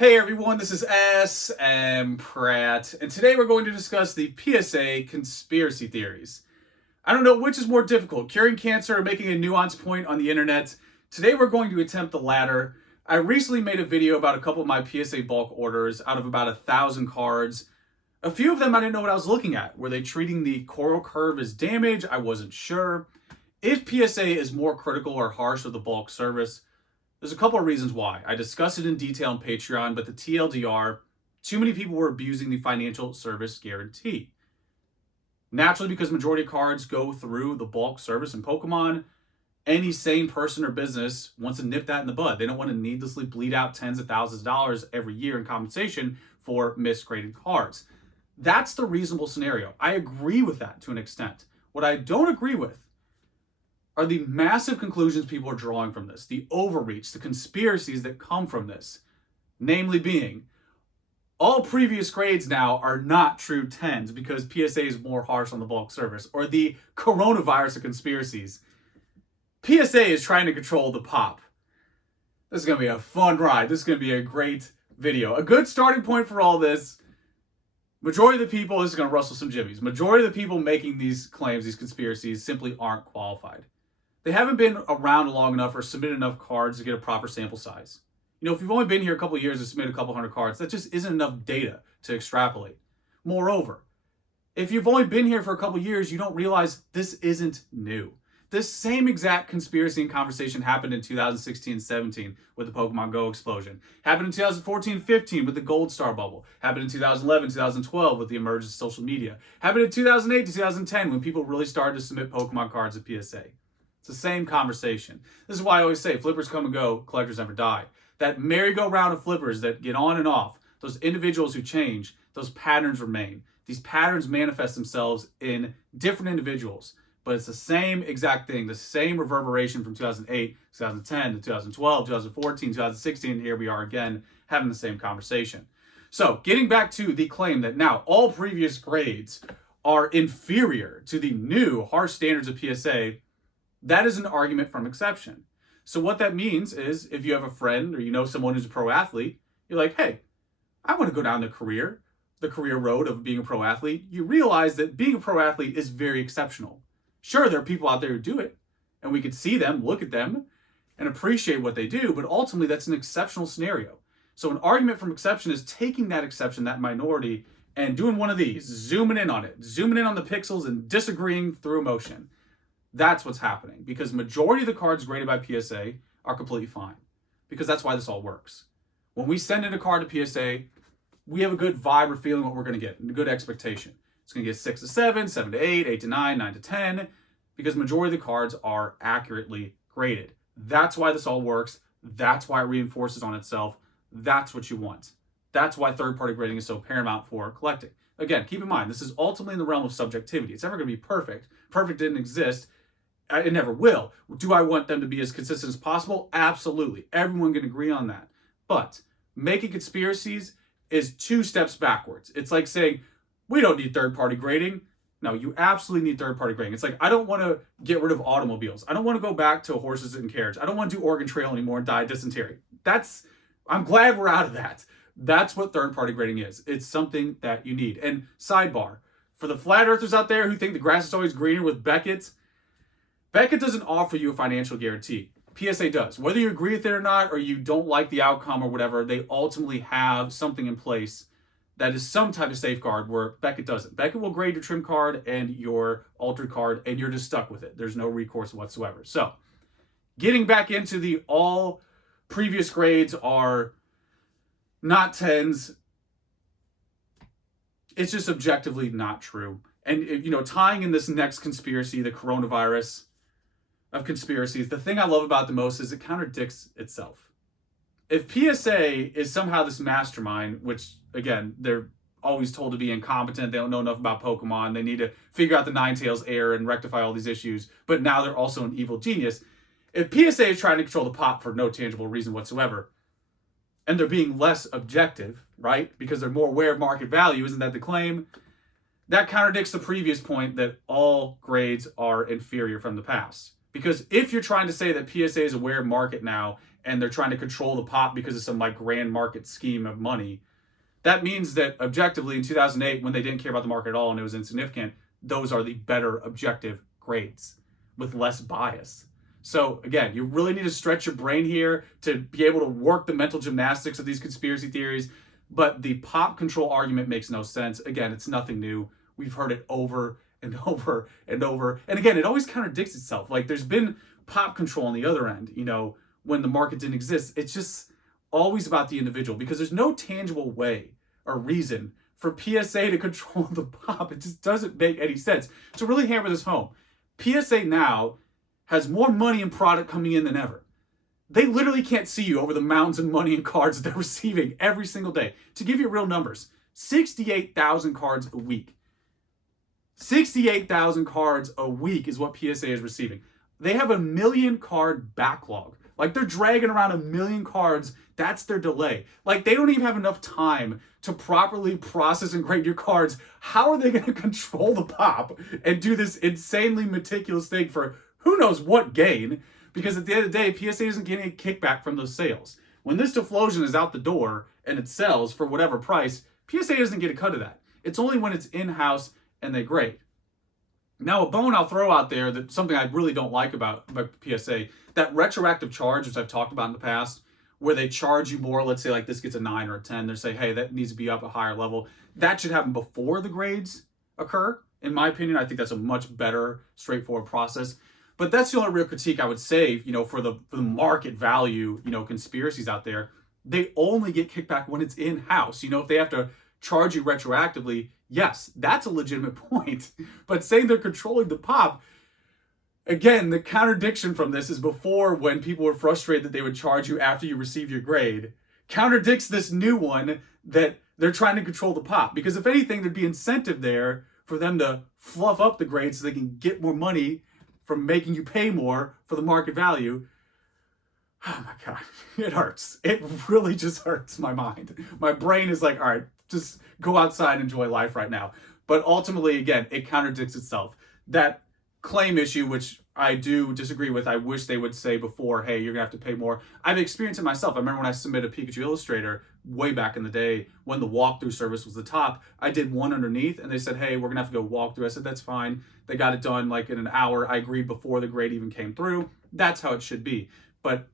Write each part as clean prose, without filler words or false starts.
Hey everyone, this is S.M. Pratt, and today we're going to discuss the PSA conspiracy theories. I don't know which is more difficult, curing cancer or making a nuanced point on the internet. Today we're going to attempt the latter. I recently made a video about a couple of my PSA bulk orders out of about 1,000 cards. A few of them I didn't know what I was looking at. Were they treating the coral curve as damage? I wasn't sure. If PSA is more critical or harsh of the bulk service, there's a couple of reasons why. I discussed it in detail on Patreon, but the TLDR, too many people were abusing the financial service guarantee. Naturally, because majority of cards go through the bulk service in Pokemon, any sane person or business wants to nip that in the bud. They don't want to needlessly bleed out tens of thousands of dollars every year in compensation for misgraded cards. That's the reasonable scenario. I agree with that to an extent. What I don't agree with are the massive conclusions people are drawing from this, the overreach, the conspiracies that come from this. Namely being, all previous grades now are not true 10s because PSA is more harsh on the bulk service, or the coronavirus of conspiracies. PSA is trying to control the pop. This is going to be a fun ride. This is going to be a great video. A good starting point for all this. Majority of the people, this is going to rustle some jimmies. Majority of the people making these claims, these conspiracies, simply aren't qualified. They haven't been around long enough or submitted enough cards to get a proper sample size. If you've only been here a couple of years and submitted a couple hundred cards, that just isn't enough data to extrapolate. Moreover, if you've only been here for a couple of years, you don't realize this isn't new. This same exact conspiracy and conversation happened in 2016-17 with the Pokemon Go explosion. Happened in 2014-15 with the Gold Star bubble. Happened in 2011-2012 with the emergence of social media. Happened in 2008-2010 when people really started to submit Pokemon cards at PSA. It's the same conversation. This is why I always say flippers come and go, collectors never die. That merry-go-round of flippers that get on and off, those individuals who change, those patterns remain. These patterns manifest themselves in different individuals, but it's the same exact thing, the same reverberation from 2008, 2010 to 2012, 2014, 2016, and here we are again having the same conversation. So, getting back to the claim that now all previous grades are inferior to the new harsh standards of PSA, that is an argument from exception. So what that means is if you have a friend or you know someone who's a pro athlete, you're like, hey, I want to go down the career road of being a pro athlete. You realize that being a pro athlete is very exceptional. Sure, there are people out there who do it, and we could see them, look at them, and appreciate what they do, but ultimately that's an exceptional scenario. So an argument from exception is taking that exception, that minority, and doing one of these, zooming in on it, zooming in on the pixels and disagreeing through emotion. That's what's happening, because majority of the cards graded by PSA are completely fine, because that's why this all works. When we send in a card to PSA, we have a good vibe or feeling what we're going to get, and a good expectation. It's going to get 6 to 7, 7 to 8, 8 to 9, 9 to 10, because majority of the cards are accurately graded. That's why this all works. That's why it reinforces on itself. That's what you want. That's why third-party grading is so paramount for collecting. Again, keep in mind, this is ultimately in the realm of subjectivity. It's never going to be perfect. Perfect didn't exist. It never will. Do I want them to be as consistent as possible? Absolutely. Everyone can agree on that. But making conspiracies is 2 steps backwards. It's like saying, we don't need third-party grading. No, you absolutely need third-party grading. It's like, I don't want to get rid of automobiles. I don't want to go back to horses and carriage. I don't want to do Oregon Trail anymore and die of dysentery. I'm glad we're out of that. That's what third-party grading is. It's something that you need. And sidebar, for the flat earthers out there who think the grass is always greener with Beckett doesn't offer you a financial guarantee. PSA does. Whether you agree with it or not, or you don't like the outcome or whatever, they ultimately have something in place that is some type of safeguard where Beckett doesn't. Beckett will grade your trim card and your altered card, and you're just stuck with it. There's no recourse whatsoever. So, getting back into the all previous grades are not 10s, it's just objectively not true. And, tying in this next conspiracy, the coronavirus of conspiracies, the thing I love about it the most is it contradicts itself. If PSA is somehow this mastermind, which, again, they're always told to be incompetent, they don't know enough about Pokemon, they need to figure out the Ninetales error and rectify all these issues, but now they're also an evil genius. If PSA is trying to control the pop for no tangible reason whatsoever, and they're being less objective, right, because they're more aware of market value, isn't that the claim? That contradicts the previous point that all grades are inferior from the past. Because if you're trying to say that PSA is aware of market now and they're trying to control the pop because of some like grand market scheme of money, that means that objectively in 2008, when they didn't care about the market at all and it was insignificant, those are the better objective grades with less bias. So again, you really need to stretch your brain here to be able to work the mental gymnastics of these conspiracy theories. But the pop control argument makes no sense. Again, it's nothing new. We've heard it over and over and over. And again, it always contradicts itself. Like there's been pop control on the other end, when the market didn't exist. It's just always about the individual because there's no tangible way or reason for PSA to control the pop. It just doesn't make any sense. So really hammer this home. PSA now has more money and product coming in than ever. They literally can't see you over the mountains of money and cards that they're receiving every single day. To give you real numbers, 68,000 cards a week. 68,000 cards a week is what PSA is receiving. They have a 1 million card backlog. Like they're dragging around 1 million cards. That's their delay. Like they don't even have enough time to properly process and grade your cards. How are they going to control the pop and do this insanely meticulous thing for who knows what gain? Because at the end of the day, PSA isn't getting a kickback from those sales. When this deflosion is out the door and it sells for whatever price, PSA doesn't get a cut of that. It's only when it's in-house and they grade. Now, a bone I'll throw out there, that something I really don't like about PSA, that retroactive charge, which I've talked about in the past, where they charge you more, let's say like this gets a 9 or a 10, they say, hey, that needs to be up a higher level. That should happen before the grades occur. In my opinion, I think that's a much better, straightforward process. But that's the only real critique I would say, for the market value, conspiracies out there. They only get kickback when it's in-house. If they have to charge you retroactively, yes, that's a legitimate point. But saying they're controlling the pop, again, the contradiction from this is before, when people were frustrated that they would charge you after you receive your grade, contradicts this new one that they're trying to control the pop. Because if anything, there'd be incentive there for them to fluff up the grade so they can get more money from making you pay more for the market value. Oh my God, it hurts. It really just hurts my mind. My brain is like, all right, just go outside and enjoy life right now. But ultimately, again, it contradicts itself. That claim issue, which I do disagree with, I wish they would say before, hey, you're gonna have to pay more. I've experienced it myself. I remember when I submitted Pikachu Illustrator way back in the day when the walkthrough service was the top, I did one underneath and they said, hey, we're gonna have to go walk through. I said, that's fine. They got it done like in an hour. I agreed before the grade even came through. That's how it should be. But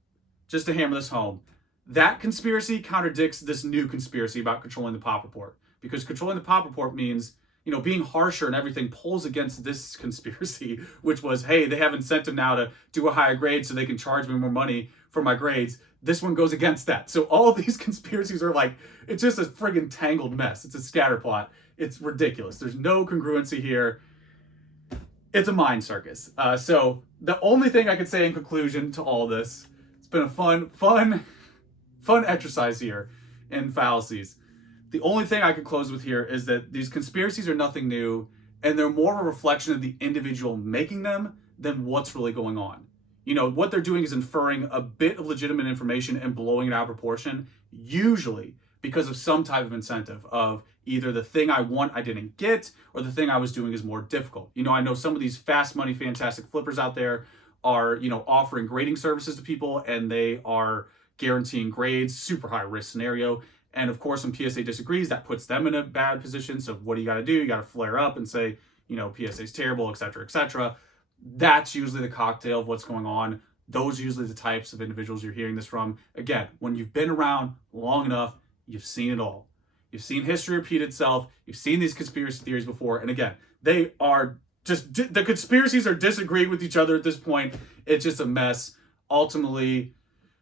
just to hammer this home, that conspiracy contradicts this new conspiracy about controlling the pop report. Because controlling the pop report means, being harsher and everything pulls against this conspiracy, which was, hey, they have incentive now to do a higher grade so they can charge me more money for my grades. This one goes against that. So all of these conspiracies are like, it's just a friggin' tangled mess. It's a scatter plot. It's ridiculous. There's no congruency here. It's a mind circus. So the only thing I could say in conclusion to all this, it's been a fun exercise here in fallacies. The only thing I could close with here is that these conspiracies are nothing new, and they're more of a reflection of the individual making them than what's really going on. What they're doing is inferring a bit of legitimate information and blowing it out of proportion, usually because of some type of incentive of either the thing I want I didn't get, or the thing I was doing is more difficult. I know some of these fast money, fantastic flippers out there are, offering grading services to people, and they are guaranteeing grades, super high risk scenario. And of course, when PSA disagrees, that puts them in a bad position. So what do you got to do? You got to flare up and say, PSA is terrible, et cetera, et cetera. That's usually the cocktail of what's going on. Those are usually the types of individuals you're hearing this from. Again, when you've been around long enough, you've seen it all. You've seen history repeat itself. You've seen these conspiracy theories before. And again, they are just, the conspiracies are disagreeing with each other at this point. It's just a mess. Ultimately,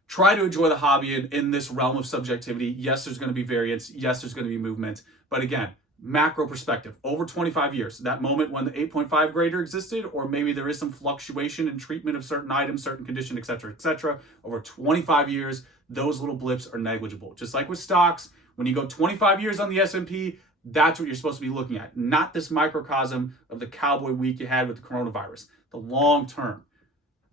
try to enjoy the hobby in this realm of subjectivity. Yes, there's going to be variance. Yes, there's going to be movement. But again, macro perspective, over 25 years, that moment when the 8.5 grader existed, or maybe there is some fluctuation in treatment of certain items, certain condition, et cetera, over 25 years, those little blips are negligible. Just like with stocks, when you go 25 years on the S&P, that's what you're supposed to be looking at, not this microcosm of the cowboy week you had with the coronavirus, the long term.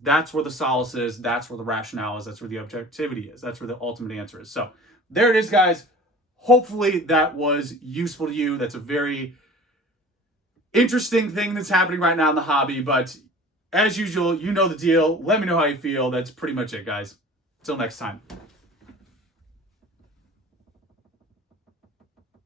That's where the solace is. That's where the rationale is. That's where the objectivity is. That's where the ultimate answer is. So there it is, guys. Hopefully that was useful to you. That's a very interesting thing that's happening right now in the hobby, but As usual, you know the deal. Let me know how you feel. That's pretty much it, guys. Till next time.